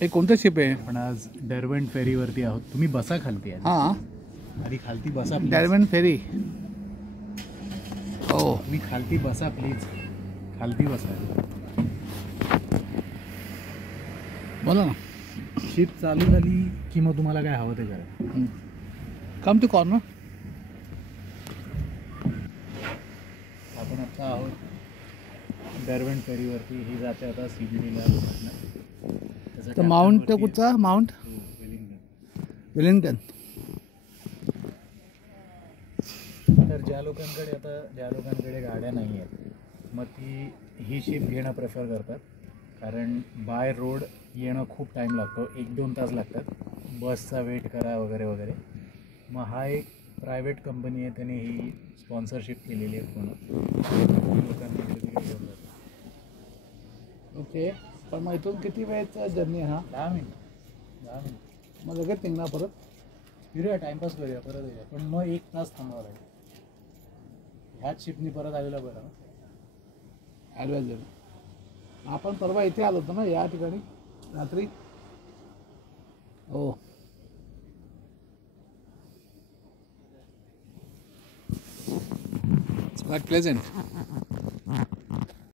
हे कोणतं शिप आहे? आपण आज डरबंट फेरीवरती आहोत. तुम्ही बसा खालती आहे हां, आधी खालती बसा please. डॅरबन फेरी. हो, तुम्ही खालती बसा प्लीज. खालती बसा. बोला ना. शिप चालू झाली की मग तुम्हाला काय हवं ते करा. Come to corner. आपण आता आहोत डरबंट फेरीवरती. ही जाते आता CBDला. तर माउंट कुठचा? Mount Willingdon. तर ज्या लोकांकडे गाड्या नाही आहेत मग ती ही शिप घेणं प्रेफर करतात, कारण बाय रोड येणं खूप टाईम लागतो. 1-2 तास लागतात. बसचा वेट करा वगैरे वगैरे. मग हा एक प्रायव्हेट कंपनी आहे, त्याने ही स्पॉन्सरशिप केलेली आहे पूर्ण लोकांना इकडे तिकडे घेऊन जातात. ओके, पण मग इथून किती वेळचा जर्नी हा? 10 मिनिट. मग लगेच निघणार परत? फिरूया, टाइमपास करूया, परत येऊया. पण मग 1 तास थांबावं लागेल. ह्याच शिपनी परत आलेलं बरं. ॲडवायझर. आपण परवा इथे आलो होतो ना या ठिकाणी रात्री? हो. It's quite pleasant.